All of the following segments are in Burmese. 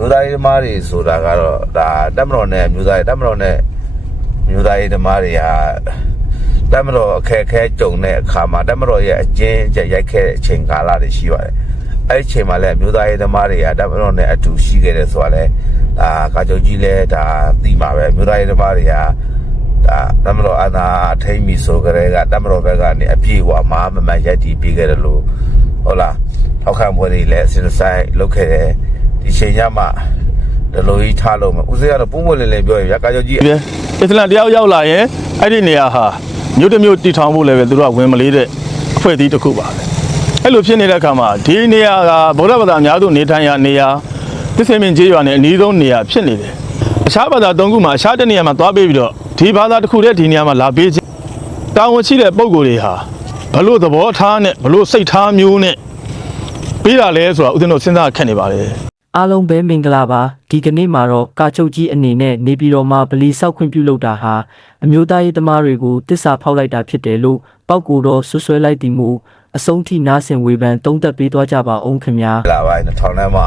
မျိုးသားရေးဓမ္မတွေဆိုတာကတော့ဒါတက်မတော်နဲ့မျိုးသားရေးတက်မတော်နဲ့မျိုးသားရေးဓမ္မတွေဟာတက်မတော်အခက်အခဲကြုံတဲ့အခါမှာတက်မတော်ရဲ့အကျဉ်းချက်ရိုက်ခဲ့တဲ့အချိန်ကာလတွေရှိပါတယ်အဲ့ဒီအချိန်မှာလည်းမျိုးသားရေးဓမ္မတွေကတက်မတော်နဲ့အတူရှိခဲ့တယ်ဆိုတာလဲဒါကာချုပ်ကြီးလဲဒါသိမှာပဲမျိုးသားရေးဓမ္မတွေကဒါတမတော်အနာအထိမ့်မီဆိုကြတဲ့ကတမတော်ဘက်ကနေအပြည့်အဝမဟာမမရက်တီပြီးခဲ့တယ်လို့ဟုတ်လားထောက်ခံပွဲတွေလည်းအစဉ်ဆိုင်လုပ်ခဲ့တယ် ဒီချိန်ညမှာဒီလိုကြီးထားလို့မဦးစေးကတော့ပုံမွေလင်းလင်းပြောရင်ရကာချုပ်ကြီးပြအစ္စလမ်တယောက်ရောက်လာရင်အဲ့ဒီနေရာဟာမြို့တစ်မြို့တည်ထောင်ဖို့လည်းပဲသူတို့ကဝင်မလေးတဲ့အဖွဲ့အစည်းတစ်ခုပါပဲအဲ့လိုဖြစ်နေတဲ့အခါမှာဒီနေရာကဗုဒ္ဓဘာသာအများစုနေထိုင်ရာနေရာသစ္စေမင်းကျေးရွာနဲ့အနီးဆုံးနေရာဖြစ်နေတယ်အခြားဘာသာ၃ခုမှာအခြားတစ်နေရာမှာသွားပေးပြီးတော့ဒီဘာသာတစ်ခုတည်းဒီနေရာမှာလာပေးခြင်းတာဝန်ရှိတဲ့ပုံကိုယ်တွေဟာဘလို့သဘောထားနဲ့ဘလို့စိတ်ထားမျိုးနဲ့ပေးတာလဲဆိုတာဦးဇင်းတို့စဉ်းစားခက်နေပါလေ အားလုံးပဲမင်္ဂလာပါဒီကနေ့မှာတော့ကာချုပ်ကြီးအနေနဲ့နေပြည်တော်မှာဗလီဆောက်ခွင့်ပြုလုပ်တာဟာအမျိုးသားရေးသမားတွေကိုတစ္ဆာဖောက်လိုက်တာဖြစ်တယ်လို့ပောက်ကူတော့ဆွဆွဲလိုက်သည်မူအဆုံးထိနားဆင်ဝေဖန်တုံးသက်ပေးသွားကြပါအောင်ခင်ဗျာလာပိုင်း2000နဲ့မှ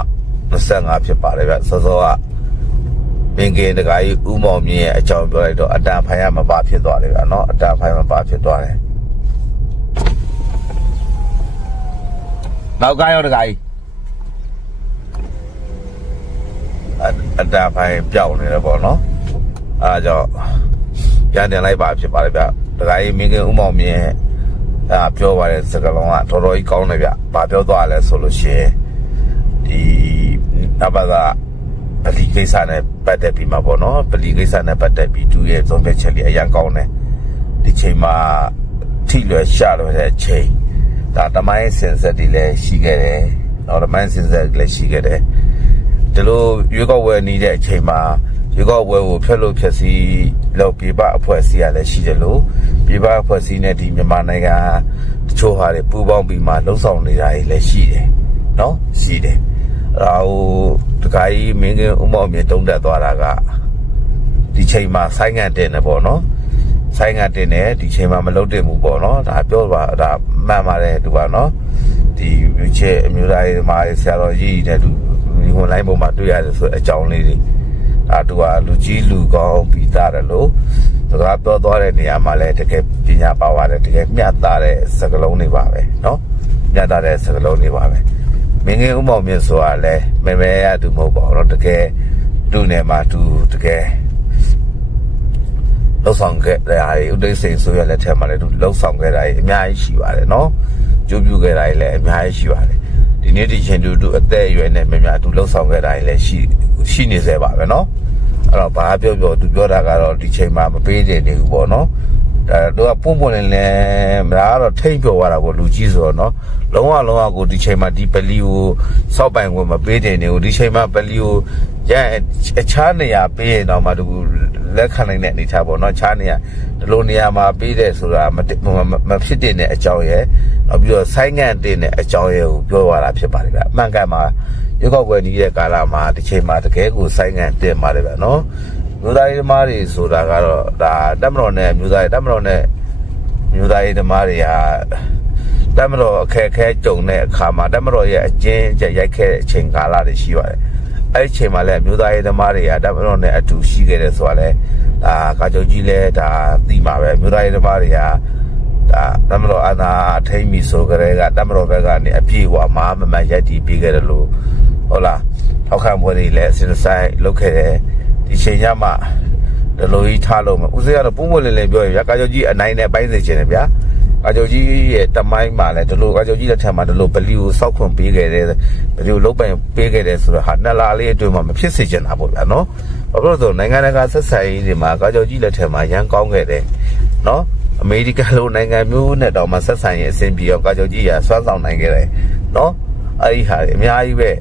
25ဖြစ်ပါတယ်ဗျစောစောကမင်းကင်းတခါကြီးဥမောင်မြင့်ရဲ့အကြောင်းပြောလိုက်တော့အတန်ဖိုင်ရမပါဖြစ်သွားတယ်ဗျာနော်အတန်ဖိုင်မပါဖြစ်သွားတယ်နောက်ကရောတခါကြီး အအတန်ဖိုင်ပြောင်းနေတယ်ပေါ့နော်အားကြောင့်ပြန်တင်လိုက်ပါဖြစ်ပါတယ်ဗျတခါကြီးမင်းကင်းဥမောင်မြင့်ရဲ့အာပြောပါတဲ့စကားလုံးကတော်တော်ကြီးကောင်းတယ်ဗျ။ဘာပြောသွားလဲဆိုလို့ရှိရင်ဒီနဘာကပလီကိစ္စနဲ့ပတ်သက်ပြီးမှာပေါ့နော်။ပလီကိစ္စနဲ့ပတ်သက်ပြီးသူရဲ့သုံးဖြတ်ချက်လေးအရင်ကောင်းတယ်။ဒီချိန်မှာထိလွယ်ရှာလွယ်တဲ့အချိန်ဒါတမိုင်းစင်ဆက်တွေလည်းရှိခဲ့တယ်။တော့တမိုင်းစင်ဆက်လည်းရှိခဲ့တယ်။ ဒီလိုရွေးကောက်ဝယ်နေတဲ့အချိန်မှာရွေးကောက်ဝယ်ကိုဖျက်လို့ဖျက်စီးလောက်ပြပအဖွဲ့အစည်းရလည်းရှိတယ်လို့ပြပအဖွဲ့အစည်းနဲ့ဒီမြန်မာနိုင်ငံတချို့ဟာတွေပူးပေါင်းပြီးမှလှုပ်ဆောင်နေတာတွေလည်းရှိတယ်နော်ရှိတယ်အဲ့ဒါဟိုတခါကြီးမင်းကဥမောင်မြေတုံးတက်သွားတာကဒီချိန်မှာဆိုင်းငံ့တင်တယ်ပေါ့နော်ဆိုင်းငံ့တင်တယ်ဒီချိန်မှာမလုပ်တင်ဘူးပေါ့နော်ဒါပြောပါဒါမှန်ပါတယ်သူကနော်ဒီမြို့ချေအမျိုးသားရေးမားဆရာတော်ကြီးတဲ့သူ ဒီဝင်လိုင်းပေါ်မှာတွေ့ရတယ်ဆိုအကြောင်းလေးတွေ ဒါတူကလူကြီးလူကောင်းပြီးသားတယ်လို့စကားပြောသွားတဲ့နေရာမှာလည်းတကယ်ပညာပါပါတယ်တကယ်မျှတတဲ့စကားလုံးတွေပါပဲเนาะမျှတတဲ့စကားလုံးတွေပါပဲမင်းငယ်ဥမောင်မြင့်ဆိုတာလဲမမဲရသူမဟုတ်ပါဘူးเนาะတကယ်လူနယ်မှာသူတကယ်လှုပ်ဆောင်ခဲ့တဲ့အားဥဒိစိန်ဆိုရလက်ထက်မှာလည်းသူလှုပ်ဆောင်ခဲ့တာကြီးအများကြီးရှိပါတယ်เนาะကြိုးပြူခဲ့တာကြီးလည်းအများကြီးရှိပါတယ် ဒီနေ့ဒီချင်းတူတူအသက်အရွယ်နဲ့မြများသူလှုပ်ဆောင်ခဲ့တာကြီးလည်းရှိရှိနေသေးပါပဲเนาะ အဲ့တော့ဘာပြောပြောသူပြောတာကတော့ဒီချိန်မှာမပေးတယ်နေဘူးပေါ့နော်ဒါတော့ပုံပုံလင်းလင်းဒါကတော့ထိမ့်ပြောသွားတာပေါ့လူကြီးဆိုတော့နော်လုံးဝလုံးဝကိုဒီချိန်မှာဒီပလီကိုစောက်ပိုင်ကိုမပေးတယ်နေဘူးဒီချိန်မှာပလီကို ရအခြားနေရာပေးရင်တော့မှသူလက်ခံနိုင်တဲ့အနေထားပေါ့နော်အခြားနေရာဒီလိုနေရာမှာပေးတယ်ဆိုတာမမဖြစ်တဲ့အကြောင်းရဲ့နောက်ပြီးတော့ဆိုင်းငံ့တင်တဲ့အကြောင်းရဲ့ကိုပြောသွားတာဖြစ်ပါတယ်ဗျအမှန်ကန်မှာရုပ်ောက်ပွဲကြီးတဲ့ကာလမှာတစ်ချိန်မှာတကယ်ကိုစိုင်းငံတင်ပါတယ်ဗျာနော်မြို့သားရေးဓမ္မတွေဆိုတာကတော့ဒါတက်မတော်နဲ့မြို့သားရေးတက်မတော်နဲ့မြို့သားရေးဓမ္မတွေဟာတက်မတော်အခက်အခဲကြုံတဲ့အခါမှာတက်မတော်ရဲ့အကျဉ်းချက်ရိုက်ခဲ့တဲ့အချိန်ကာလတွေရှိပါတယ် အဲ့ဒီအချိန်မှာလည်းမြို့သားရေးဓမ္မတွေကတက်မတော်နဲ့အတူရှိခဲ့တယ်ဆိုတာလဲဒါကာချုပ်ကြီးလဲဒါသိမှာပဲမြို့သားရေးဓမ္မတွေကဒါတမတော်အနာအထိမ့်မီဆိုကြတဲ့ကတမတော်ဘက်ကနေအပြည့်အဝမဟာမမရက်တီပြီးခဲ့တယ်လို့ဟုတ်လားထောက်ခံပွဲတွေလည်းအစဉ်ဆိုင်လုပ်ခဲ့တယ်ဒီချိန်ညမှာဒီလိုကြီးထားလို့မဦးစေးကတော့ပုံမွေလင်းလင်းပြောရင်ဗျာကာချုပ်ကြီးအနိုင်နဲ့ပိုင်းစေချင်တယ်ဗျာ ကာချုပ်ကြီးရဲ့တမိုင်းမှာလည်းဒီလိုကာချုပ်ကြီးလက်ထက်မှာဒီလိုဗလီကိုစောက်ခွန်ပေးခဲ့တယ်ဗလီကိုလုတ်ပိုင်ပေးခဲ့တယ်ဆိုတော့ဟာနှစ်လာလေးအတွင်းမှာမဖြစ်စေချင်တာပေါ့ဗျာနော်ဘာဖြစ်လို့လဲဆိုနိုင်ငံတကာဆက်ဆံရေးတွေမှာကာချုပ်ကြီးလက်ထက်မှာရန်ကောင်းခဲ့တယ်နော်အမေရိကန်လိုနိုင်ငံမျိုးနဲ့တောင်မှဆက်ဆံရေးအဆင်ပြေအောင်ကာချုပ်ကြီးကစွမ်းဆောင်နိုင်ခဲ့တယ်နော်အဲ့ဒီဟာတွေအများကြီးပဲ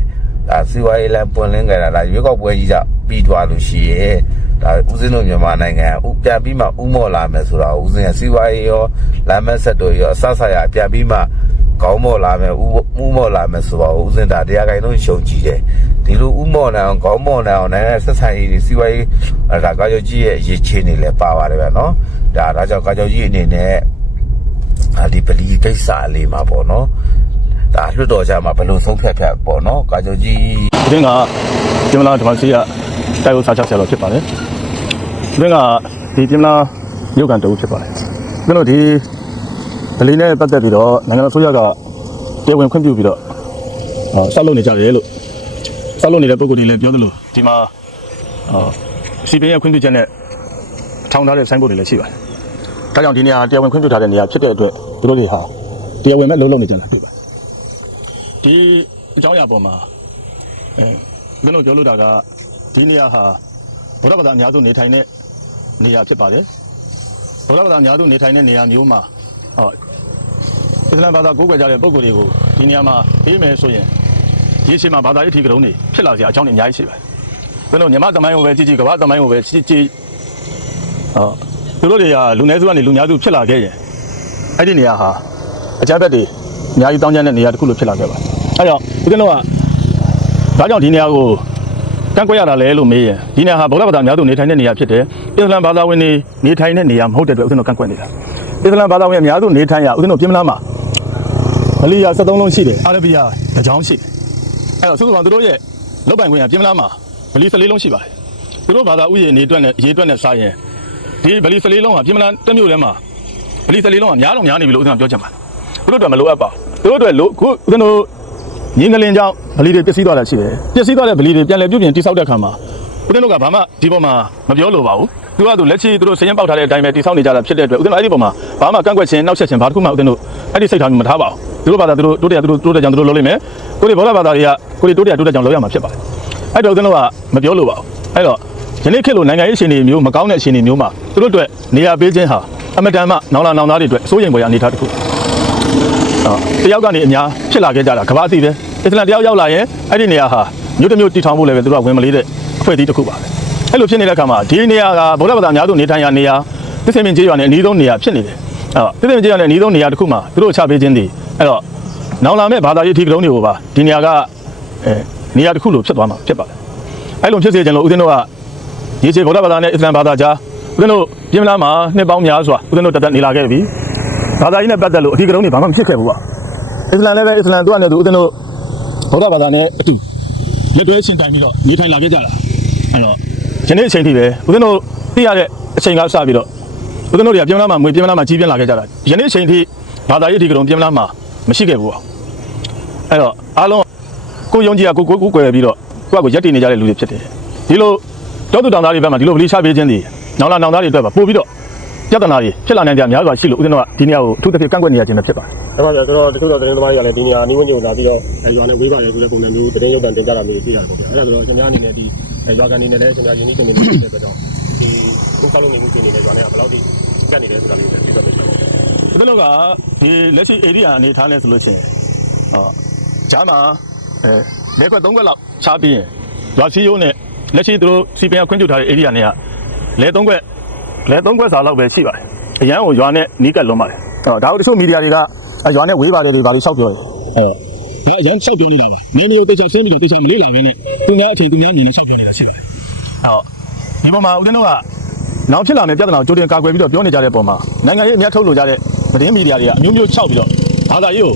ဒါစီဝါရေးလမ်းပွင့်လင်းကြတာဒါရွေးကောက်ပွဲကြီးကပြီးသွားလို့ရှိရဲ့ ဒါဦးစင်းတို့မြန်မာနိုင်ငံဥပြန်ပြီးမှဥမော့လာမယ်ဆိုတော့ဦးစင်းကစီဝါရေးရောလမ်းမဆက်တို့ရောအဆဆရပြန်ပြီးမှကောင်းမော့လာမယ်ဥဥမော့လာမယ်ဆိုတော့ဦးစင်းဒါတရားခိုင်လုံးရှုံကြည့်တယ်ဒီလိုဥမော့နိုင်အောင်ကောင်းမော့နိုင်အောင်နိုင်ငံဆက်ဆံရေးစီဝါရေးဒါကာကျော်ကြီးရဲ့အရေးချင်းနေလဲပါပါတယ်ဗျာနော်ဒါဒါကြောင့်ကာကျော်ကြီးအနေနဲ့အာဒီပလီကိစ္စလေးမှာပေါ့နော် ဒါလွတ်တော်ကြမှာဘယ်လိုဆုံးဖြတ်ဖြတ်ပေါ့နော်ကာကျော်ကြီးဒီကပြင်မလားဒီမှာစီကတိုက်ဦးစားချဆရာတော်ဖြစ်ပါတယ်။ဒီကဒီပြင်မလားရုပ်ကံတူဖြစ်ပါတယ်။ကျွန်တော်ဒီဒလီနဲ့ပတ်သက်ပြီးတော့နိုင်ငံတော်ဆိုရကတရားဝင်ခွင့်ပြုပြီးတော့အော်ဆောက်လုပ်နေကြတယ်လို့ဆောက်လုပ်နေတဲ့ပုံကိုယ်တွေလည်းပြောသလိုဒီမှာအော်စီပင်းရဲ့ခွင့်ပြုချက်နဲ့ထောင်ထားတဲ့ဆိုင်းဘုတ်တွေလည်းရှိပါတယ်။ဒါကြောင့်ဒီနေရာတရားဝင်ခွင့်ပြုထားတဲ့နေရာဖြစ်တဲ့အတွက်သူတို့တွေဟာတရားဝင်မဲ့လုံးလုံးနေကြတာတွေ့ပါတယ်။ ဒီအကြောင်းအရာပေါ်မှာအဲကျွန်တော်ပြောလို့တာကဒီနေရာဟာဗုဒ္ဓဘာသာအများစုနေထိုင်တဲ့နေရာဖြစ်ပါတယ်။ဗုဒ္ဓဘာသာအများစုနေထိုင်တဲ့နေရာမျိုးမှာဟောအစ္စလာမ်ဘာသာကိုးကွယ်ကြတဲ့ပုဂ္ဂိုလ်တွေကိုဒီနေရာမှာအေးမယ်ဆိုရင်ရေရှည်မှာဘာသာရေးထီကရုံးတွေဖြစ်လာစရာအကြောင်းတွေအများကြီးရှိပါတယ်။ကျွန်တော်ညီမသမိုင်းကိုပဲကြည့်ကြည့်ကမ္ဘာသမိုင်းကိုပဲကြည့်ကြည့်ဟောသူတို့တွေကလူနည်းစုကနေလူများစုဖြစ်လာခဲ့ရင်အဲ့ဒီနေရာဟာအကြမ်းဖက်တွေအများကြီးတောင်းကျမ်းတဲ့နေရာတစ်ခုလိုဖြစ်လာခဲ့ပါတယ်။ အဲကြောင့်ဦးဇင်းတို့ကဒါကြောင့်ဒီနေရာကိုကန့်ကွက်ရတာလဲလို့မေးရင်ဒီနေရာဟာဗုဒ္ဓဘာသာအများစုနေထိုင်တဲ့နေရာဖြစ်တယ်။အစ္စလာမ်ဘာသာဝင်တွေနေထိုင်တဲ့နေရာမဟုတ်တဲ့အတွက်ဦးဇင်းတို့ကန့်ကွက်နေတာ။အစ္စလာမ်ဘာသာဝင်အများစုနေထိုင်ရဦးဇင်းတို့ပြင်မလားမှာမလီယာ73လုံးရှိတယ်အာရဗီယာတစ်ကြောင်းရှိတယ်။အဲ့တော့စုစုပေါင်းသူတို့ရဲ့လောက်ပိုင်ခွင့်ကပြင်မလားမှာမလီ14လုံးရှိပါတယ်။သူတို့ဘာသာဥယျာဉ်နေအတွက်နဲ့ရေးအတွက်နဲ့စားရင်ဒီဗလီ14လုံးကပြင်မလားတစ်မျိုးထဲမှာဗလီ14လုံးကများတော့များနေပြီလို့ဦးဇင်းကပြောချင်ပါတယ်။သူတို့အတွက်မလိုအပ်ပါဘူး။သူတို့အတွက်လို့ခုဦးဇင်းတို့ ငင်းကလင်းကြောင့်ဗလီတွေပျက်စီးသွားတာရှိတယ်။ပျက်စီးသွားတဲ့ဗလီတွေပြန်လည်ပြုပြင်တိစောက်တဲ့ခါမှာဦးဇင်းတို့ကဘာမှဒီပေါ်မှာမပြောလိုပါဘူး။သူကသူလက်ချီသူတို့စရင်ပေါက်ထားတဲ့အတိုင်းပဲတိစောက်နေကြတာဖြစ်တဲ့အတွက်ဦးဇင်းတို့အဲ့ဒီပေါ်မှာဘာမှကန့်ကွက်ခြင်းနောက်ဆက်ခြင်းဘာတစ်ခုမှဦးဇင်းတို့အဲ့ဒီစိတ်ထားမျိုးမထားပါဘူး။သူတို့ဘာသာသူတို့တိုးတက်သူတို့တိုးတက်ကြောင်သူတို့လုပ်လိမ့်မယ်။ကိုယ်တွေဘောလဘာသာတွေကကိုယ်တွေတိုးတက်တိုးတက်ကြောင်လုပ်ရမှာဖြစ်ပါတယ်။အဲ့တော့ဦးဇင်းတို့ကမပြောလိုပါဘူး။အဲ့တော့ယနေ့ခေတ်လိုနိုင်ငံရေးရှင်တွေမျိုးမကောင်းတဲ့ရှင်တွေမျိုးမှာသူတို့အတွက်နေရာပေးခြင်းဟာအမတန်မှနောင်လာနောင်သားတွေအတွက်အစိုးရင်ပေါ်ရအနေထားတစ်ခုအော် တယောက်ကနေအများဖြစ်လာခဲ့ကြတာကမ္ဘာအသိပဲအစ္စလာမ်တယောက်ရောက်လာရင်အဲ့ဒီနေရာဟာမြို့တစ်မြို့တည်ထောင်ဖို့လည်းပဲသူတို့ကဝင်မလေးတဲ့အဖွဲ့အစည်းတစ်ခုပါပဲအဲ့လိုဖြစ်နေတဲ့အခါမှာဒီနေရာကဗုဒ္ဓဘာသာအများစုနေထိုင်ရာနေရာသစ္စာမြင့်ကျေးရွာနဲ့အနီးဆုံးနေရာဖြစ်နေတယ်အဲ့တော့သစ္စာမြင့်ကျေးရွာနဲ့အနီးဆုံးနေရာတစ်ခုမှာသူတို့ချပေးခြင်းတည်အဲ့တော့နောင်လာမဲ့ဘာသာရေးထီကလုံးတွေကိုပါဒီနေရာကအဲနေရာတစ်ခုလိုဖြစ်သွားမှာဖြစ်ပါတယ်အဲ့လိုဖြစ်စေခြင်းလို့ဦးဇင်းတို့ကရေချေဗုဒ္ဓဘာသာနဲ့အစ္စလာမ်ဘာသာကြားဦးဇင်းတို့ပြင်မလားမှာနှစ်ပေါင်းများစွာဦးဇင်းတို့တသက်နေလာခဲ့ပြီ ဘာသာရေးနဲ့ပတ်သက်လို့အထီးကလုံးတွေဘာမှမဖြစ်ခဲ့ဘူးပါအစ္စလာမ်လည်းပဲအစ္စလာမ်သူကလည်းသူဦးဇင်းတို့ဗုဒ္ဓဘာသာနဲ့အတူလက်တွဲရှင်တိုင်ပြီးတော့နေထိုင်လာခဲ့ကြတာအဲ့တော့ယနေ့အချိန်ထိပဲဦးဇင်းတို့သိရတဲ့အချိန်ကစပြီးတော့ဦးဇင်းတို့တွေကပြင်မလားမှာငွေပြင်မလားမှာကြီးပြင်းလာခဲ့ကြတာယနေ့အချိန်ထိဘာသာရေးအထီးကလုံးပြင်မလားမှာမရှိခဲ့ဘူးပါအဲ့တော့အားလုံးကိုယုံကြည်ရကိုကိုကိုကွယ်ပြီးတော့ကိုယ့်ကိုရက်တည်နေကြတဲ့လူတွေဖြစ်တယ်ဒီလိုတောသူတောင်သားတွေဘက်မှာဒီလိုဗလီချပေးခြင်းတွေနောင်လာနောင်သားတွေအတွက်ပါပို့ပြီးတော့ ပြဿနာတွေဖြစ်လာနိုင်ကြများစွာရှိလို့ဦးဇင်းတို့ကဒီနေရာကိုအထူးသဖြင့်ကန့်ကွက်နေရခြင်းပဲဖြစ်ပါတယ်အဲ့မှာဆိုတော့တချို့တော့သတင်းသမားတွေကလည်းဒီနေရာနီးဝန်းကျင်ကိုလာပြီးတော့အဲရွာနဲ့ဝေးပါတယ်ဆိုတဲ့ပုံစံမျိုးသတင်းရုပ်သံတင်ကြတာမျိုးရှိရတယ်ပေါ့ဗျာအဲ့ဒါဆိုတော့ကျွန်များအနေနဲ့ဒီအဲရွာကန်အနေနဲ့လည်းကျွန်များယဉ်ကျေးခြင်းတွေဖြစ်တဲ့အတွက်ကြောင့်ဒီခုခောက်လုံးနေမှုပြင်နေတဲ့ရွာနဲ့ကဘယ်လောက်ထိကြက်နေလဲဆိုတာမျိုးလည်းသိတော့မယ်ဆိုတော့ဦးဇင်းတို့ကဒီလက်ရှိ area အနေထားနဲ့ဆိုလို့ရှိရင်ဟောဂျာမှာအဲလက်ကွက်၃ကွက်လောက်ချပြီးရင်ရွာစီယိုးနဲ့လက်ရှိသူတို့စီပင်ကခွင့်ပြုထားတဲ့ area တွေကလဲ၃ကွက် လဲ၃ကွက်စာလောက်ပဲရှိပါတယ်အရန်ကိုရွာနဲ့နီးကပ်လွန်ပါတယ်ဟောဒါကိုတချို့မီဒီယာတွေကအဲရွာနဲ့ဝေးပါတယ်တွေဘာလို့ရှောက်ပြောတယ်ဟောဒါအရန်ရှောက်ပြောနေတာမင်းမျိုးတေချာဆင်းပြီးတော့တေချာမလေးလာမင်းနဲ့သူများအချိန်သူများညီနဲ့ရှောက်ပြောနေတာရှိတယ်ဟောဒီမှာမှာဦးဇင်းတို့ကနောက်ဖြစ်လာမယ့်ပြဿနာကိုကြိုတင်ကာကွယ်ပြီးတော့ပြောနေကြတဲ့ပုံမှာနိုင်ငံရေးအများထုတ်လို့ကြတဲ့သတင်းမီဒီယာတွေကအမျိုးမျိုးခြောက်ပြီးတော့ဘာသာရေးကို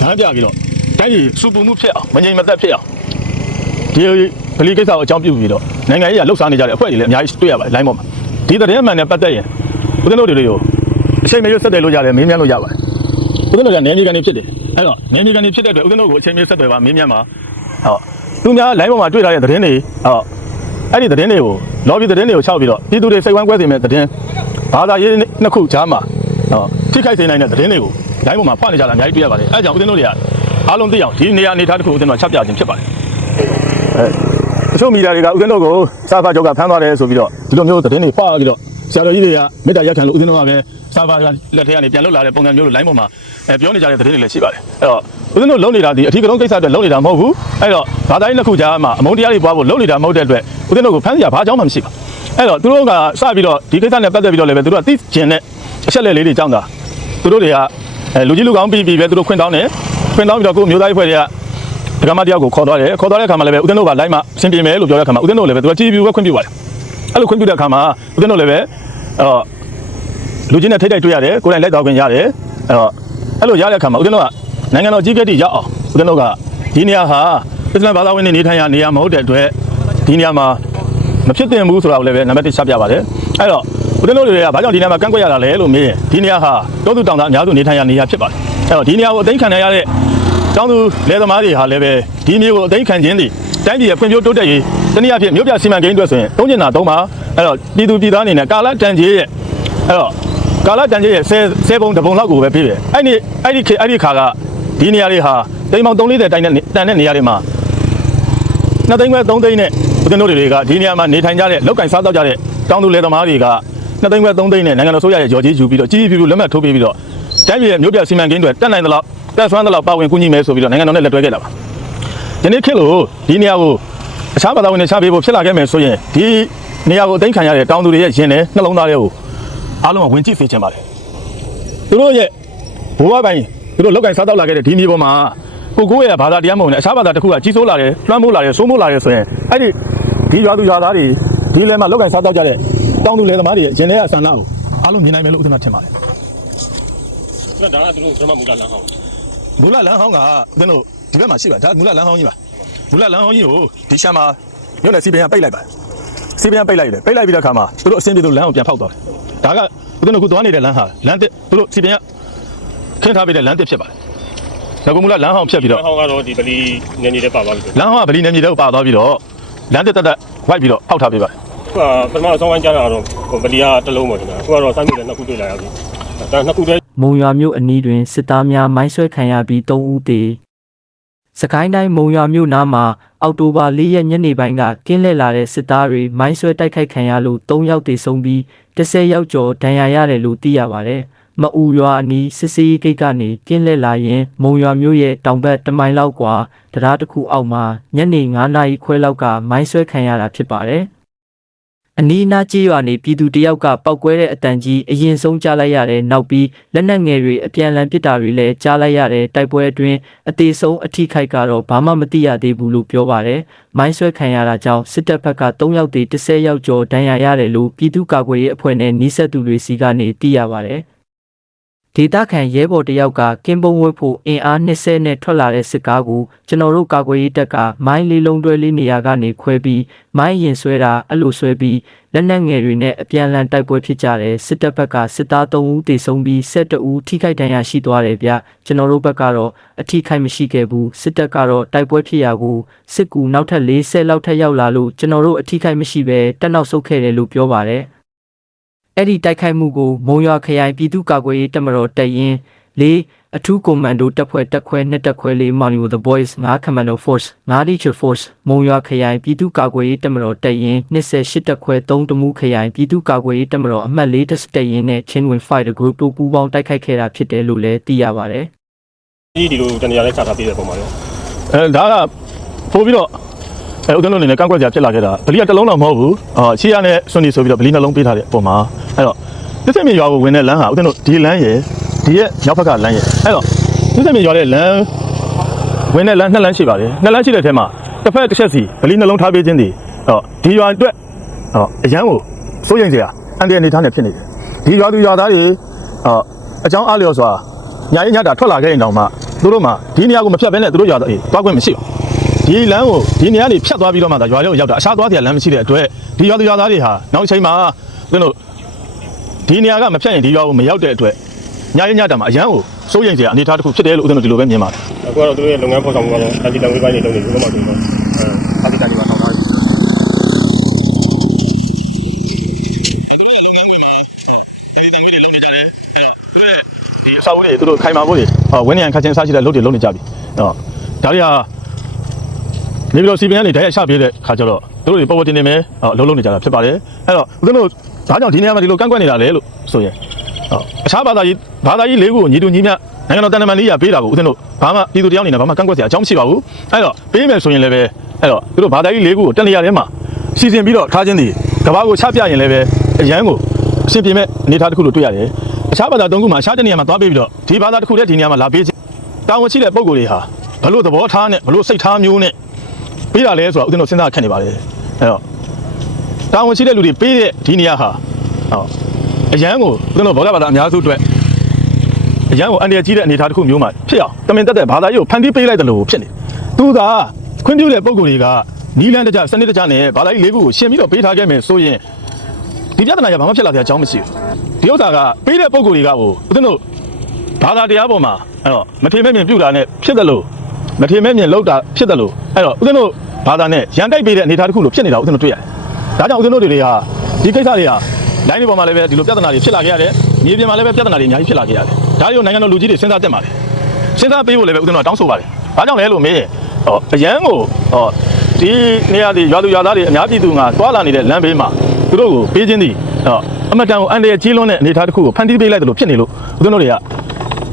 ဓာတ်ပြပြီးတော့တိုင်းပြည်စူပူမှုဖြစ်အောင်မငြိမ်မသက်ဖြစ်အောင်ဒီဗလီကိစ္စကိုအကြောင်းပြုပြီးတော့နိုင်ငံရေးကလှုပ်ရှားနေကြတဲ့အဖွဲ့တွေလည်းအများကြီးတွေ့ရပါတယ်လိုင်းပေါ်မှာ ဒီသတင်းမှန်နဲ့ပတ်သက်ရင်ဦးဇင်းတို့တွေကိုအချိန်မရွတ်ဆက်တယ်လို့ရတယ်မင်းများလို့ရပါတယ်ဦးဇင်းတို့ကနယ်မြေကနေဖြစ်တယ်အဲ့တော့နယ်မြေကနေဖြစ်တဲ့အတွက်ဦးဇင်းတို့ကိုအချိန်မရွတ်ဆက်တယ်ပါမင်းများမှာဟောသူများလိုင်းပေါ်မှာတွေ့ထားတဲ့သတင်းတွေဟောအဲ့ဒီသတင်းတွေကို lobby သတင်းတွေကိုခြောက်ပြီးတော့ပြည်သူတွေစိတ်ဝမ်းကွဲစေမဲ့သတင်းဘာသာရေးနှစ်ခုကြားမှာဟောထိခိုက်စေနိုင်တဲ့သတင်းတွေကိုလိုင်းပေါ်မှာဖတ်နေကြတာအများကြီးတွေ့ရပါတယ်အဲဒါကြောင့်ဦးဇင်းတို့တွေကအားလုံးသိအောင်ဒီနေရာအနေထားတစ်ခုဦးဇင်းတို့ကချက်ပြခြင်းဖြစ်ပါတယ်အဲတ ချို့မီဒီယာတွေကဦးဇင်းတို့ကိုစာဖာကြောက်ကဖမ်းသွားတယ်ဆိုပြီးတော့ဒီလိုမျိုးသတင်းတွေဖတ်ပြီးတော့ဆရာတော်ကြီးတွေကမေတ္တာရက်ခံလို့ဦးဇင်းတို့ကပဲစာဖာလက်ထက်ကနေပြန်လွတ်လာတဲ့ပုံစံမျိုးလိုလိုင်းပေါ်မှာအဲပြောနေကြတဲ့သတင်းတွေလည်းရှိပါတယ်အဲ့တော့ဦးဇင်းတို့လုံနေတာဒီအထီးကလုံးကိစ္စအတွက်လုံနေတာမဟုတ်ဘူးအဲ့တော့ဘာသာရေးနှစ်ခုကြားမှာအမုန်းတရားတွေပွားဖို့လုံနေတာမဟုတ်တဲ့အတွက်ဦးဇင်းတို့ကိုဖမ်းစရာဘာကြောင်းမှမရှိပါဘူးအဲ့တော့သူတို့ကစပြီးတော့ဒီကိစ္စနဲ့ပတ်သက်ပြီးတော့လည်းပဲသူတို့ကသိကျင်တဲ့အချက်လက်လေးတွေကြောင်းတာသူတို့တွေကအဲလူကြီးလူကောင်းပြီးပြီးပဲသူတို့ခွင့်တောင်းတယ်ခွင့်တောင်းပြီးတော့ကိုယ်မျိုးသားရေးဖွဲ့တွေက ဒကမတယောက်ကိုခေါ်သွားတယ်ခေါ်သွားတဲ့အခါမှာလည်းပဲဦးသိန်းတို့ကလိုက်မှဆင်ပြေမယ်လို့ပြောတဲ့အခါမှာဦးသိန်းတို့လည်းပဲသူကကြည်ပြူပဲခွင့်ပြုပါတယ်အဲ့လိုခွင့်ပြုတဲ့အခါမှာဦးသိန်းတို့လည်းပဲအော်လူကြီးနဲ့ထိတ်တိုက်တွေ့ရတယ်ကိုယ်တိုင်လက်တော်ခွင့်ရတယ်အဲ့တော့အဲ့လိုရတဲ့အခါမှာဦးသိန်းတို့ကနိုင်ငံတော်ကြီးကတိရောက်အောင်ဦးသိန်းတို့ကဒီနေရာဟာအစ္စလာမ်ဘာသာဝင်တွေနေထိုင်ရနေရာမဟုတ်တဲ့အတွက်ဒီနေရာမှာမဖြစ်သင့်ဘူးဆိုတာကိုလည်းပဲနံပါတ်1ချပြပါတယ်အဲ့တော့ဦးဇင်းတို့တွေကဘာကြောင့်ဒီနေရာမှာကန့်ကွက်ရတာလဲလို့မေးရင်ဒီနေရာဟာတောသူတောင်သားအများစုနေထိုင်ရနေရာဖြစ်ပါတယ်အဲ့တော့ဒီနေရာကိုအသိမ်းခံရတဲ့ ကျောင်းသူလယ်သမားတွေဟာလည်းပဲဒီမျိုးကိုအသိမ်းခံခြင်းတွေတိုင်းပြည်ရဲ့ဖွံ့ဖြိုးတိုးတက်ရေးတနည်းအားဖြင့်မြို့ပြစီမံကိန်းအတွက်ဆိုရင်သုံးကျင်တာသုံးပါအဲ့တော့ပြည်သူပြည်သားအနေနဲ့ကာလတန်ကြီးရဲ့အဲ့တော့ကာလတန်ကြီးရဲ့10 10ပုံတစ်ပုံလောက်ကိုပဲပြေးတယ်အဲ့ဒီအဲ့ဒီခေအဲ့ဒီခါကဒီနေရာတွေဟာတိမ်ပေါင်340တိုင်နဲ့တန်တဲ့နေရာတွေမှာနှစ်သိန်းခွဲသုံးသိန်းနဲ့ဦးဇင်းတို့တွေကဒီနေရာမှာနေထိုင်ကြတဲ့လောက်ကင်စားတော့ကြတဲ့တောင်သူလယ်သမားတွေကနှစ်သိန်းခွဲသုံးသိန်းနဲ့နိုင်ငံတော်ဆိုရရဲ့ကြော်ကြီးယူပြီးတော့ကြီးကြီးပြူပြူလက်မှတ်ထိုးပေးပြီးတော့တိုင်းပြည်ရဲ့မြို့ပြစီမံကိန်းတွေတက်နိုင်သလောက် တက်ဆွမ်းသလောက်ပါဝင်ကူညီမယ်ဆိုပြီးတော့နိုင်ငံတော်နဲ့လက်တွဲခဲ့တာပါဒီနေ့ခေတ်လို့ဒီနေရာကိုအခြားဘာသာဝင်တွေချပေးဖို့ဖြစ်လာခဲ့မယ်ဆိုရင်ဒီနေရာကိုအသိမ်းခံရတဲ့တောင်သူတွေရဲ့ရင်နဲ့နှလုံးသားတွေကိုအားလုံးကဝင်ကြည့်စေချင်ပါတယ်သူတို့ရဲ့ဘဝပိုင်းသူတို့လောက်ကင်စားတော့လာခဲ့တဲ့ဒီမြေပေါ်မှာကိုကိုရဲ့ဘာသာတရားမဟုတ်နဲ့အခြားဘာသာတစ်ခုကကြီးစိုးလာတယ်လွှမ်းမိုးလာတယ်စိုးမိုးလာတယ်ဆိုရင်အဲ့ဒီဒီရွာသူရွာသားတွေဒီလဲမှာလောက်ကင်စားတော့ကြတဲ့တောင်သူလယ်သမားတွေရဲ့ရင်ထဲကဆန္ဒကိုအားလုံးမြင်နိုင်မယ်လို့ဥစ္စာထင်ပါတယ်ဒါကသူတို့ကျွန်မမူလာလမ်းဟောင်း မူလလမ်းဟောင်းကဦးဇင်းတို့ဒီဘက်မှာရှိပါဒါမူလလမ်းဟောင်းကြီးပါမူလလမ်းဟောင်းကြီးကိုဒီရှာမှာမြို့နယ်စီပင်ကပိတ်လိုက်ပါစီပင်ကပိတ်လိုက်တယ်ပိတ်လိုက်ပြီးတဲ့အခါမှာသူတို့အစင်းပြေသူလမ်းကိုပြန်ဖောက်သွားတယ်ဒါကဦးဇင်းတို့ခုသွားနေတဲ့လမ်းဟာလမ်းတစ်သူတို့စီပင်ကခင်းထားပေးတဲ့လမ်းတစ်ဖြစ်ပါတယ်ဒါကမူလလမ်းဟောင်းဖြတ်ပြီးလတော့မ်းဟောင်းကတော့ဒီပလီနေနေတဲ့ပါသွားပြီလမ်းဟောင်းကဗလီနယ်မြေတွေကိုပါသွားပြီးတော့လမ်းတစ်တက်တက်ဝိုက်ပြီးတော့ဖောက်ထားပေးပါတယ်ခုကပထမအဆုံးပိုင်းကျတာတော့ပလီကတစ်လုံးပေါ့ဒီမှာခုကတော့စိုင်းမြေလည်းနှစ်ခုတွေ့လာရပြီဒါနှစ်ခုတည်း မုံရွာမြို့အနီးတွင်စစ်သားများမိုင်းဆွဲခံရပြီး3ဦးသေစကိုင်းတိုင်းမုံရွာမြို့နားမှာအောက်တိုဘာ၄ရက်ညနေပိုင်းကကင်းလှည့်လာတဲ့စစ်သားတွေမိုင်းဆွဲတိုက်ခိုက်ခံရလို့3ယောက်သေဆုံးပြီး10ယောက်ကျော်ဒဏ်ရာရတယ်လို့သိရပါတယ်။မအူရွာအနီးစစ်စေးဂိတ်ကနေကင်းလှည့်လာရင်မုံရွာမြို့ရဲ့တောင်ဘက်တစ်မိုင်လောက်ကွာတရားတစ်ခုအောက်မှာညနေ9နာရီခွဲလောက်ကမိုင်းဆွဲခံရတာဖြစ်ပါတယ်။ အနီးအနားကြေးရွာနေပြည်သူတယောက်ကပောက်ကွဲတဲ့အတန်ကြီးအရင်ဆုံးကြားလိုက်ရတဲ့နောက်ပြီးလက်နက်ငယ်တွေအပြန်အလှန်ပစ်တာတွေလည်းကြားလိုက်ရတဲ့တိုက်ပွဲအတွင်းအသေးဆုံးအထိခိုက်ကတော့ဘာမှမသိရသေးဘူးလို့ပြောပါတယ်။မိုင်းဆွဲခံရတာကြောင့်စစ်တပ်ဘက်က3ယောက်တည်း10ယောက်ကျော်ဒဏ်ရာရတယ်လို့ပြည်သူ့ကာကွယ်ရေးအဖွဲ့နဲ့နှိစက်သူတွေစီကနေသိရပါတယ်။ ဒေတာခန်ရဲဘော်တယောက်ကကင်းပုံဝတ်ဖို့အင်အား20နဲ့ထွက်လာတဲ့စစ်ကားကိုကျွန်တော်တို့ကာကွယ်ရေးတပ်ကမိုင်းလေးလုံးတွဲလေးနေရာကနေခွဲပြီးမိုင်းရင်ဆွဲတာအဲ့လိုဆွဲပြီးလက်နက်ငယ်တွေနဲ့အပြန်အလှန်တိုက်ပွဲဖြစ်ကြတယ်စစ်တပ်ဘက်ကစစ်သား3ဦးတေဆုံးပြီး12ဦးထိခိုက်ဒဏ်ရာရှိသွားတယ်ဗျကျွန်တော်တို့ဘက်ကတော့အထိခိုက်မရှိခဲ့ဘူးစစ်တပ်ကတော့တိုက်ပွဲဖြစ်ရာကိုစစ်ကူနောက်ထပ်40လောက်ထပ်ရောက်လာလို့ကျွန်တော်တို့အထိခိုက်မရှိပဲတက်နောက်ဆုတ်ခဲ့တယ်လို့ပြောပါတယ် အဲ့ဒီတိုက်ခိုက်မှုကိုမုံရွာခရိုင်ပြည်သူ့ကာကွယ်ရေးတပ်မတော်တပ်ရင်းလေးအထူးကွန်မန်ဒိုတပ်ဖွဲ့တပ်ခွဲနှစ်တပ်ခွဲလေး Manu the Boys 9 Commando Force 9 Nature Force မုံရွာခရိုင်ပြည်သူ့ကာကွယ်ရေးတပ်မတော်တပ်ရင်း28တပ်ခွဲ3တမှုခရိုင်ပြည်သူ့ကာကွယ်ရေးတပ်မတော်အမှတ်4တပ်တပ်ရင်းနဲ့ Chinwin Fighter Group တို့ပူးပေါင်းတိုက်ခိုက်ခဲ့တာဖြစ်တယ်လို့လည်းသိရပါတယ်ဒီဒီလိုတနေရာလဲချထားပေးတဲ့ပုံမှာရောအဲဒါကပို့ပြီးတော့ အဲဦးဇင်းတို့အနေနဲ့ကန့်ကွက်ကြဖြစ်လာခဲ့တာဗလီကတစ်လုံးတော့မဟုတ်ဘူးအာချီရနဲ့စွန်နီဆိုပြီးတော့ဗလီနှလုံးပေးထားတဲ့အပေါ်မှာအဲ့တော့သစ္စာမြေရွာကိုဝင်တဲ့လမ်းဟာဦးဇင်းတို့ဒီလမ်းရယ်ဒီရဲ့မြောက်ဘက်ကလမ်းရယ်အဲ့တော့သစ္စာမြေရွာတဲ့လမ်းဝင်တဲ့လမ်းနှစ်လမ်းရှိပါတယ်နှစ်လမ်းရှိတဲ့ထဲမှာတစ်ဖက်တစ်ချက်စီဗလီနှလုံးထားပေးခြင်းဒီအော်ဒီရွာအတွက်အော်အရန်ကိုစိုးရိမ်စရာအန်တရအနေထားနဲ့ဖြစ်နေတယ်ဒီရွာသူရွာသားတွေအော်အကြောင်းအားလျော်စွာညာရင်ညတာထွက်လာခဲ့ရင်တောင်မှသူတို့မှဒီနေရာကိုမဖြတ်ဘဲနဲ့သူတို့ရွာသားတွေတွားခွင့်မရှိဘူး ဒီလမ်းကိုဒီနေရာနေဖြတ်သွားပြီးတော့မှဒါရွာလေးကိုရောက်တာအရှားသွားတရားလမ်းမရှိတဲ့အတွက်ဒီရွာသူရွာသားတွေဟာနောက်ချိန်မှာသူတို့ဒီနေရာကမဖြတ်ရင်ဒီရွာကိုမရောက်တဲ့အတွက်ညရညတာမှာအရန်ကိုစိုးရိမ်စရာအနေအထားတစ်ခုဖြစ်တယ်လို့ဦးဇင်းတို့ဒီလိုပဲမြင်ပါတယ်အခုကတော့သူတို့ရဲ့လုပ်ငန်းဖော်ဆောင်မှုကတော့တာတီတန်ဝေးပိုင်းနေလုပ်နေဘူးလို့မှဆိုတော့အဲတာတီတန်ဒီမှာထောင်ထားပြီသူတို့ရဲ့လုပ်ငန်းခွင်မှာဒီတန်ခွေးတွေလုပ်နေကြတယ်အဲ့တော့သူတို့ရဲ့ဒီအဆောက်အဦတွေသူတို့ခိုင်မာဖို့တွေဟောဝင်းနေရန်ခတ်ချင်းစားရှိတဲ့လုပ်တွေလုပ်နေကြပြီဟောဒါတွေဟာ နေပြီးတော့စီပင်ကနေဓာတ်ရိုက်ချပေးတဲ့ခါကျတော့သူတို့တွေပေါ်ပေါ်တင်တင်ပဲဟောလုံးလုံးနေကြတာဖြစ်ပါတယ်အဲ့တော့ဦးဇင်းတို့ဒါကြောင့်ဒီနေရာမှာဒီလိုကန့်ကွက်နေတာလေလို့ဆိုရင်ဟောအခြားဘာသာရေးဘာသာရေးလေးခုကိုညီတူညီမျှနိုင်ငံတော်တန်တမန်လေးရပေးတာကိုဦးဇင်းတို့ဘာမှပြည်သူတယောက်အနေနဲ့ဘာမှကန့်ကွက်စရာအကြောင်းမရှိပါဘူးအဲ့တော့ပေးမယ်ဆိုရင်လည်းပဲအဲ့တော့သူတို့ဘာသာရေးလေးခုကိုတနေရာထဲမှာစီစဉ်ပြီးတော့ထားခြင်းဒီကဘာကိုချပြရင်လည်းပဲအရန်ကိုအဆင်ပြေမဲ့အနေအထားတစ်ခုလို့တွေ့ရတယ်အခြားဘာသာသုံးခုမှာအခြားတနေရာမှာသွားပေးပြီးတော့ဒီဘာသာတစ်ခုတည်းဒီနေရာမှာလာပေးခြင်းတာဝန်ရှိတဲ့ပုံကိုယ်တွေဟာဘလို့သဘောထားနဲ့ဘလို့စိတ်ထားမျိုးနဲ့ ပေးတာလဲဆိုတာဦးဇင်းတို့စဉ်းစားခက်နေပါတယ်အဲ့တော့တာဝန်ရှိတဲ့လူတွေပေးတဲ့ဒီနေရာဟာဟောအရန်ကိုဦးဇင်းတို့ဘောဂဘာသာအများစုအတွက်အရန်ကိုအန်တရာကြီးတဲ့အနေအထားတစ်ခုမျိုးမှာဖြစ်အောင်တမင်တက်တဲ့ဘာသာရေးကိုဖန်တီးပေးလိုက်တယ်လို့ဖြစ်နေသူကခွင့်ပြုတဲ့ပုံကိုယ်တွေကနီလန်းတကြစနစ်တကြနဲ့ဘာသာရေးလေးခုကိုရှင်းပြီးတော့ပေးထားခဲ့မယ်ဆိုရင်ဒီပြဿနာကဘာမှဖြစ်လာစရာအကြောင်းမရှိဘူးဒီဥစ္စာကပေးတဲ့ပုံကိုယ်တွေကဟိုဦးဇင်းတို့ဘာသာတရားပေါ်မှာအဲ့တော့မထေမဲ့မြင်ပြုတာနဲ့ဖြစ်တယ်လို့ မထေမဲ့မြင်လောက်တာဖြစ်တယ်လို့အဲ့တော့ဦးဇင်းတို့ဘာသာနဲ့ရန်တိုက်ပေးတဲ့အနေအထားတစ်ခုလို့ဖြစ်နေတာဦးဇင်းတို့တွေ့ရတယ်ဒါကြောင့်ဦးဇင်းတို့တွေကဒီကိစ္စတွေကလိုင်းတွေပေါ်မှာလည်းပဲဒီလိုပြဿနာတွေဖြစ်လာခဲ့ရတယ်။မြေပြင်မှာလည်းပဲပြဿနာတွေအများကြီးဖြစ်လာခဲ့ရတယ်။ဒါတွေကိုနိုင်ငံတော်လူကြီးတွေစဉ်းစားတက်ပါလေ။စဉ်းစားပေးဖို့လည်းပဲဦးဇင်းတို့ကတောင်းဆိုပါတယ်။ဘာကြောင့်လဲလို့မေးရင်ဟောအရန်ကိုဟောဒီနေရာတွေရွာသူရွာသားတွေအများပြည်သူကသွားလာနေတဲ့လမ်းဘေးမှာသူတို့ကိုပေးခြင်းသည်ဟောအမတန်ကိုအန်တရာကြီးလွန်းတဲ့အနေအထားတစ်ခုကိုဖန်တီးပေးလိုက်တယ်လို့ဖြစ်နေလို့ဦးဇင်းတို့တွေက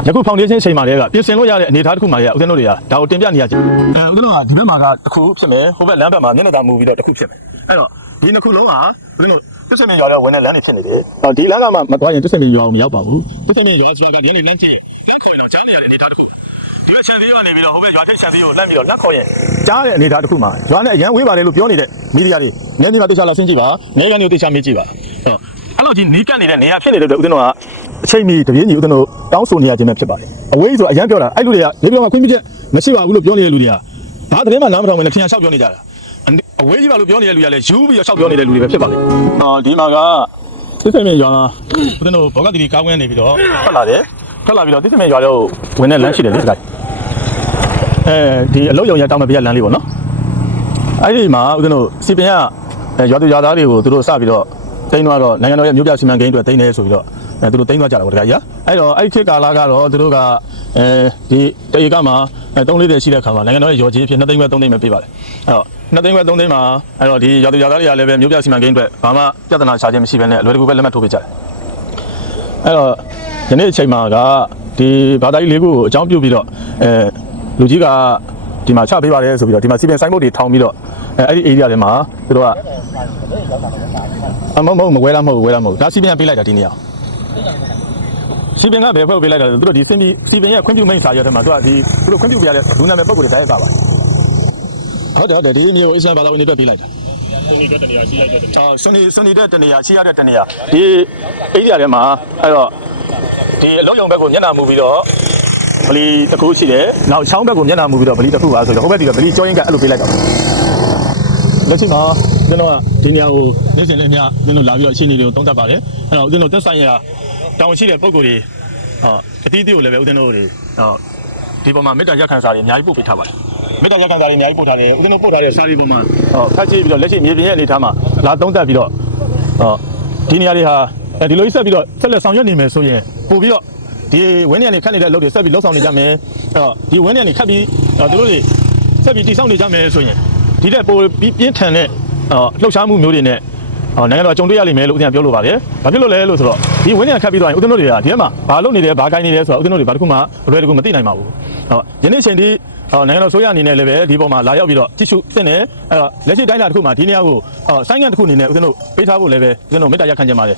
ယခုဖောင်ဒေးရှင်းချိန်မှာတည်းကပြင်ဆင်လို့ရတဲ့အနေအထားတစ်ခုမှလည်းဦးဇင်းတို့တွေကဒါကိုတင်ပြနေရကြတယ်။အဲဦးဇင်းတို့ကဒီဘက်မှာကတစ်ခုဖြစ်မယ်ဟိုဘက်လမ်းဘက်မှာမျက်နှာသာမူပြီးတော့တစ်ခုဖြစ်မယ်။အဲ့တော့ဒီနှစ်ခုလုံးဟာဦးဇင်းတို့တစ်စင်မြင်ရွာတော့ဝင်တဲ့လမ်းတွေဖြစ်နေတယ်။ဟောဒီလမ်းကမှမသွားရင်တစ်စင်မြင်ရွာကိုမရောက်ပါဘူး။တစ်စင်မြင်ရွာဆိုတာကဒီနေ့လမ်းချင်းလမ်းခေါ်ရင်တော့ချမ်းနေရတဲ့အနေအထားတစ်ခု။ဒီဘက်ခြံသေးကနေပြီးတော့ဟိုဘက်ရွာထိပ်ခြံသေးကိုလမ်းပြီးတော့လမ်းခေါ်ရင်ကြားတဲ့အနေအထားတစ်ခုမှာရွာနဲ့အရန်ဝေးပါတယ်လို့ပြောနေတဲ့မီဒီယာတွေမျက်မြင်မှာတေချာလာဆင်းကြည့်ပါ။နေကန်တွေကိုတေချာမေးကြည့်ပါ။ဟောအဲ့လိုကြီးနီးကပ်နေတဲ့နေရာဖြစ်နေတဲ့အတွက်ဦးဇင်းတို့ကအချိန်မီတပြေးညီဦးဇင်းတို့တောင်းဆိုနေရခြင်းပဲဖြစ်ပါတယ်။အဝေးဆိုအရန်ပြောတာအဲ့လူတွေကနေပြောမှာခွင့်ပြုချက်မရှိပါဘူးလို့ပြောနေတဲ့လူတွေကဘာသတင်းမှနားမထောင်ဘူးနဲ့ထင်ရလျှောက်ပြောနေကြတာ။အဝေးကြီးပါလို့ပြောနေတဲ့လူတွေကလည်းယူပြီးတော့လျှောက်ပြောနေတဲ့လူတွေပဲဖြစ်ပါလိမ့်။အော်ဒီမှာကသစ္စာမြေရွာဦးဇင်းတို့ဘောကတိကားဝင်းနေပြီးတော့ထွက်လာတယ်။ထွက်လာပြီးတော့သစ္စာမြေရွာတော့ဝင်တဲ့လမ်းရှိတယ်လေဒီက။အဲဒီအလုတ်ရုံရတောင်းတဲ့ဘေးကလမ်းလေးပေါ့နော်အဲ့ဒီမှာဦးဇင်းတို့စီပင်ကအဲရွာသူရွာသားတွေကိုသူတို့စပြီးတော့တိန်းသွားတော့နိုင်ငံတော်ရဲ့မြို့ပြစီမံကိန်းအတွက်တိန်းနေဆိုပြီးတော့ အဲသူတို့တိန်းသွားကြတာပေါ့တခါကြီးအဲ့တော့အဲ့ဒီခေတ်ကာလကတော့သူတို့ကအဲဒီတရေကမှာ3 4တဲ့ရှိတဲ့ခါမှာနိုင်ငံတော်ရဲ့ရော်ကြီးဖြစ်2သိန်းပဲ3သိန်းပဲပေးပါတယ်အဲ့တော့2သိန်းပဲ3သိန်းမှာအဲ့တော့ဒီရွာသူရွာသားတွေကလည်းပဲမြို့ပြစီမံကိန်းအတွက်ဘာမှပြဿနာရှာခြင်းမရှိဘဲနဲ့အလွယ်တကူပဲလက်မှတ်ထိုးပေးကြတယ်အဲ့တော့ဒီနေ့အချိန်မှာကဒီဘာသာရေးလေးခုကိုအကြောင်းပြုပြီးတော့အဲလူကြီးကဒီမှာချပေးပါတယ်ဆိုပြီးတော့ဒီမှာစီပင်ဆိုင်ဘုတ်တွေထောင်ပြီးတော့အဲအဲ့ဒီ area တွေမှာသူတို့ကအမမဟုတ်မဝဲလားမဟုတ်ဝဲလားမဟုတ်ဒါစီပင်ကပေးလိုက်တာဒီနေရာ စီပင်ကဘယ်ဖွဲ့ပေးလိုက်တာလဲသူတို့ဒီစင်ပီစီပင်ရဲ့ခွင့်ပြုမိန့်စာရွက်ထဲမှာသူကဒီသူတို့ခွင့်ပြုပြရတဲ့လူနာမည်ပုံကိုယ်တွေတိုင်းပါပါဟုတ်တယ်ဟုတ်တယ်ဒီမျိုးအစ္စလာမ်ဘာသာဝင်တွေအတွက်ပေးလိုက်တာပုံလေးအတွက်တရားရှိလိုက်တဲ့တရားအာဆွန်နေဆွန်နေတဲ့တနေရာရှိရတဲ့တနေရာဒီ area ထဲမှာအဲ့တော့ဒီအလုံးယုံဘက်ကိုမျက်နှာမူပြီးတော့ဗလီတစ်ခုရှိတယ်။နောက်ချောင်းဘက်ကိုမျက်နှာမူပြီးတော့ဗလီတစ်ခုပါဆိုတော့ဟိုဘက်ဒီကဗလီကျောင်းရင်ကအဲ့လိုပေးလိုက်တော့ လက်ရှိမှာကျွန်တော်ကဒီနေရာကိုနေ့စဉ်လည်းမြကျွန်တော်လာပြီးတော့အချိန်တွေကိုတုံးသက်ပါတယ်။အဲ့တော့ဦးဇင်းတို့တက်ဆိုင်ရာတောင်းရှိတဲ့ပုံကိုယ်တွေဟောအတီးတီးကိုလည်းပဲဦးဇင်းတို့တွေဟောဒီပေါ်မှာမေတ္တာရက်ခံစာတွေအများကြီးပို့ပေးထားပါတယ်။မေတ္တာရက်ခံစာတွေအများကြီးပို့ထားတယ်ဦးဇင်းတို့ပို့ထားတဲ့စာတွေပေါ်မှာဟောဖတ်ကြည့်ပြီးတော့လက်ရှိမြေပြင်ရဲ့အနေအထားမှာလာတုံးသက်ပြီးတော့ဟောဒီနေရာတွေဟာအဲဒီလိုဆက်ပြီးတော့ဆက်လက်ဆောင်ရွက်နေမယ်ဆိုရင်ပို့ပြီးတော့ဒီဝင်းနေကနေခတ်နေတဲ့အလုပ်တွေဆက်ပြီးလှုပ်ဆောင်နေကြမယ်အဲ့တော့ဒီဝင်းနေကနေခတ်ပြီးအဲ့တော့တို့တွေဆက်ပြီးတည်ဆောက်နေကြမယ်ဆိုရင် ဒီတဲ့ပိုပြီးပြင်းထန်တဲ့အော်လှုပ်ရှားမှုမျိုးတွေနဲ့အော်နိုင်ငံတော်ကြုံတွေ့ရလိမ့်မယ်လို့ဦးဇင်းပြောလိုပါတယ်ဘာဖြစ်လို့လဲလို့ဆိုတော့ဒီဝင်းနေကခတ်ပြီးသွားရင်ဦးဇင်းတို့တွေကဒီထဲမှာဘာလုပ်နေတယ်ဘာကိုင်းနေတယ်ဆိုတော့ဦးဇင်းတို့တွေဘာတစ်ခုမှအလွယ်တကူမသိနိုင်ပါဘူးဟောယနေ့ချိန်ဒီအော် နိုင်ငံတော်ဆိုရအနေနဲ့လည်းပဲဒီပေါ်မှာလာရောက်ပြီးတော့ကြည့်ရှုသင့်တယ်အဲ့တော့လက်ရှိတိုင်းလာတစ်ခုမှာဒီနေရာကိုအော်ဆိုင်းငံတစ်ခုအနေနဲ့ဦးဇင်းတို့ပေးထားဖို့လည်းပဲဦးဇင်းတို့မေတ္တာရက်ခံကြပါတယ်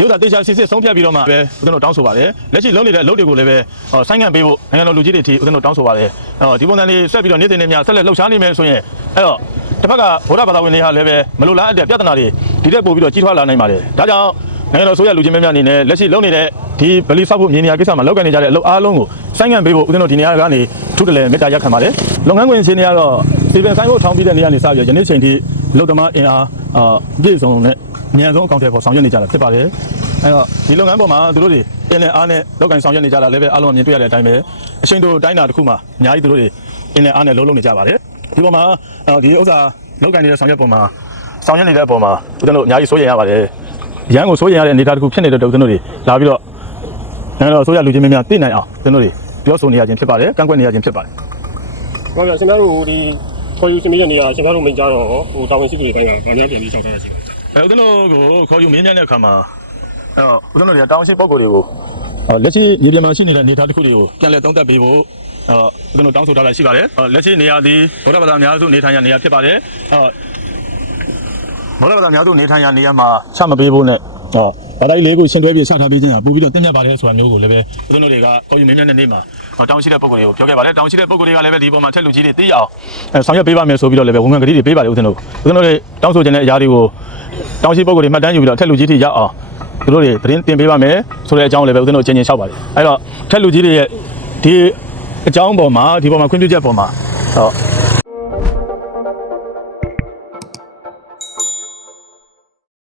ရုပ်သာတေချာစစ်စစ်ဆုံးဖြတ်ပြီးတော့မှပဲဦးဇင်းတို့တောင်းဆိုပါတယ်လက်ရှိလုံးနေတဲ့အလုပ်တွေကိုလည်းပဲဟောဆိုင်းငံ့ပေးဖို့နိုင်ငံတော်လူကြီးတွေအထိဦးဇင်းတို့တောင်းဆိုပါတယ်ဟောဒီပုံစံလေးဆက်ပြီးတော့နေ့စဉ်နဲ့ညဆက်လက်လှုပ်ရှားနေမယ်ဆိုရင်အဲ့တော့တစ်ဖက်ကဗုဒ္ဓဘာသာဝင်တွေဟာလည်းပဲမလိုလားအပ်တဲ့ပြဿနာတွေဒီတက်ပို့ပြီးတော့ကြီးထွားလာနိုင်ပါတယ်ဒါကြောင့် နိုင်ငံတော်ဆိုရလူချင်းများများအနေနဲ့လက်ရှိလုံးနေတဲ့ဒီဗလီဆောက်ဖို့မြေနေရာကိစ္စမှာလောက်ကန်နေကြတဲ့အလုပ်အားလုံးကိုဆိုင်းငံ့ပေးဖို့ဦးဇင်းတို့ဒီနေရာကနေထုတလဲမေတ္တာရက်ခံပါတယ်လုပ်ငန်းခွင်အခြေအနေကတော့စီပင်ဆိုင်ဖို့ထောင်ပြီးတဲ့နေရာနေစပြီးယနေ့ချိန်ထိလုံသမားအင်အားအာပြည့်စုံနဲ့အမြန်ဆုံးအကောင့်ထဲပေါ်ဆောင်ရွက်နေကြတာဖြစ်ပါတယ်အဲ့တော့ဒီလုပ်ငန်းပေါ်မှာသူတို့တွေအင်းနဲ့အားနဲ့လောက်ကင်ဆောင်ရွက်နေကြတာလည်းပဲအားလုံးအမြင်တွေ့ရတဲ့အတိုင်းပဲအချိန်တိုတိုင်းတာတစ်ခုမှာအများကြီးသူတို့တွေအင်းနဲ့အားနဲ့လုံးလုံးနေကြပါတယ်ဒီပေါ်မှာအော်ဒီဥစ္စာလောက်ကင်နေတဲ့ဆောင်ရွက်ပေါ်မှာဆောင်ရွက်နေတဲ့အပေါ်မှာဦးဇင်းတို့အများကြီးစိုးရိမ်ရပါတယ် ရန်ကိုစိုးရိမ်ရတဲ့အနေအထားတစ်ခုဖြစ်နေတဲ့တော့ဦးဇင်းတို့တွေလာပြီးတော့နိုင်ငံတော်အစိုးရလူချင်းများများသိနိုင်အောင်ဦးဇင်းတို့တွေပြောဆိုနေရခြင်းဖြစ်ပါတယ်ကန့်ကွက်နေရခြင်းဖြစ်ပါတယ်။ဟုတ်ကဲ့ရှင်များတို့ဒီခေါ်ယူရှင်မီးတဲ့နေရာရှင်များတို့မိန့်ကြတော့ဟိုတာဝန်ရှိသူတွေပိုင်းကဗာများပြန်ပြီးရှောက်ထားရရှိပါတယ်အဲဦးဇင်းတို့ကိုခေါ်ယူမင်းမြတ်တဲ့အခါမှာအဲတော့ဦးဇင်းတို့တွေကတောင်းရှိပုံကိုယ်တွေကိုအော်လက်ရှိမြေပြင်မှာရှိနေတဲ့အနေအထားတစ်ခုတွေကိုပြန်လည်သုံးသပ်ပေးဖို့အော်ဦးဇင်းတို့တောင်းဆိုထားတာရှိပါတယ်အော်လက်ရှိနေရာသည်ဗုဒ္ဓဘာသာအများစုနေထိုင်ရနေရာဖြစ်ပါတယ်အော် ဗုဒ္ဓဘာသာအများစုနေထိုင်ရနေရာမှာချမပေးဖို့နဲ့အော်ဘာသာရေးလေးကိုရှင်းတွဲပြီးချထားပေးခြင်းဟာပို့ပြီးတော့တင်ပြပါတယ်ဆိုတာမျိုးကိုလည်းပဲဦးဇင်းတို့တွေကခေါ်ယူမင်းမြတ်တဲ့နေ့မှာဟောတောင်းရှိတဲ့ပုံကိုယ်တွေကိုပြောခဲ့ပါတယ်တောင်းရှိတဲ့ပုံကိုယ်တွေကလည်းပဲဒီပေါ်မှာထက်လူကြီးတွေသိရအောင်အဲဆောင်ရွက်ပေးပါမယ်ဆိုပြီးတော့လည်းပဲဝန်ခံကတိတွေပေးပါတယ်ဦးဇင်းတို့ဦးဇင်းတို့တွေတောင်းဆိုခြင်းတဲ့အရာတွေကိုတောင်းရှိပုံကိုယ်တွေမှတ်တမ်းယူပြီးတော့ထက်လူကြီးတွေရောက်အောင်သူတို့တွေသတင်းတင်ပေးပါမယ်ဆိုတဲ့အကြောင်းလည်းပဲဦးဇင်းတို့အချင်းချင်းလျှောက်ပါတယ်အဲ့တော့ထက်လူကြီးတွေရဲ့ဒီအကြောင်းပေါ်မှာဒီပေါ်မှာခွင့်ပြုချက်ပေါ်မှာဟော